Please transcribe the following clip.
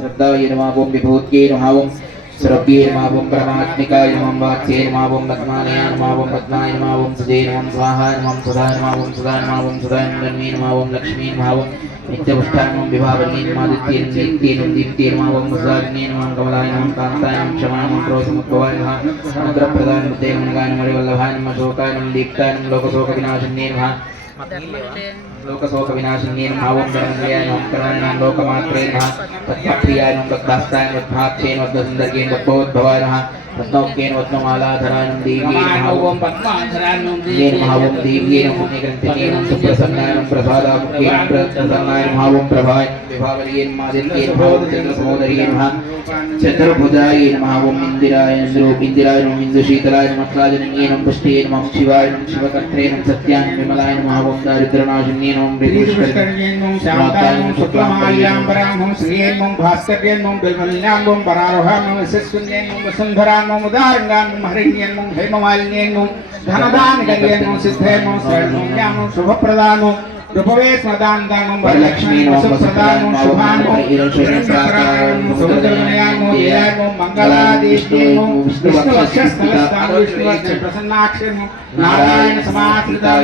श्रद्धाय नमः ओं विभूत्यै नमः ओं सुरभ्ये नमः ओं परमात्मिकाय नमः वाक्ये नमः ओं पद्मालयाय नमः ओं पद्माय नमः ओं सुजय नमः स्वाहाय नमः सुधाय नमः ओं सुधाय नमः ओं सुधाय नमः ओं लक्ष्मी नमः ओं नित्यपुष्टाय नमः विभावल्ये नमः दीप्तिये नमः ओं सुधाग्ने नमः कमलाय नमः कान्ताय नमः क्षमाय नमः क्रोधमुद्भवाय नमः अनुग्रहप्रदाय नमः देवनगाय नमः वल्लभाय नमः शोकाय नमः दीप्ताय नमः लोकशोकविनाशिन्ये नमः लोकशोक विनाशिन्ये नमः ओं धर्मजयाय नमः कर्णाय नमः लोकमात्रे नमः तत्प्रियाय नमः तद्भास्ताय नमः भाक्षे नमः सुन्दर्ये नमः भगवद्भवाय नमः रत्नौक्येन रत्नमालाधराय नमः देव्ये नमः ओं पद्माधराय नमः ओं देव्ये नमः निग्रन्थिने नमः सुप्रसन्नाय नमः प्रसादामुख्ये नमः प्रसन्नाय नमः ओं प्रभाय विभावल्ये नमः आदित्ये नमः ओं चन्द्रसहोदर्ये नमः चतुर्भुजाय नमः ओं इंदिराय नमः इंदुशीतलाय नमः राजन्ये नमः पुष्टिये नमः शिवाय नमः शिवकर्त्रे नमः सत्याय विमलाय नमः ओं दारिद्र्यनाशिन्ये नमः विभूषितये नमः शान्ताय नमः शुक्लमाल्याम्बराय नमः श्रिये नमः भास्कर्ये नमः बिल्वल्यां नमः परारोहाय नमः शिष्ये नमः वसुन्धराय नमः उदारंगाय नमः हरिण्ये नमः हेममालिन्ये नमः धनदानकर्ये नमः सिद्धये नमः शरणोज्ञाय नमः शुभप्रदाय नमः रूपवे स्मदान दानम वरलक्ष्मी नमः सुप्रदान शुभान सुभद्रनयन जयान मंगलादिष्टे विष्णुवक्षस्थलस्थान विष्णुवर्धन प्रसन्नाक्षर नारायण समाश्रिता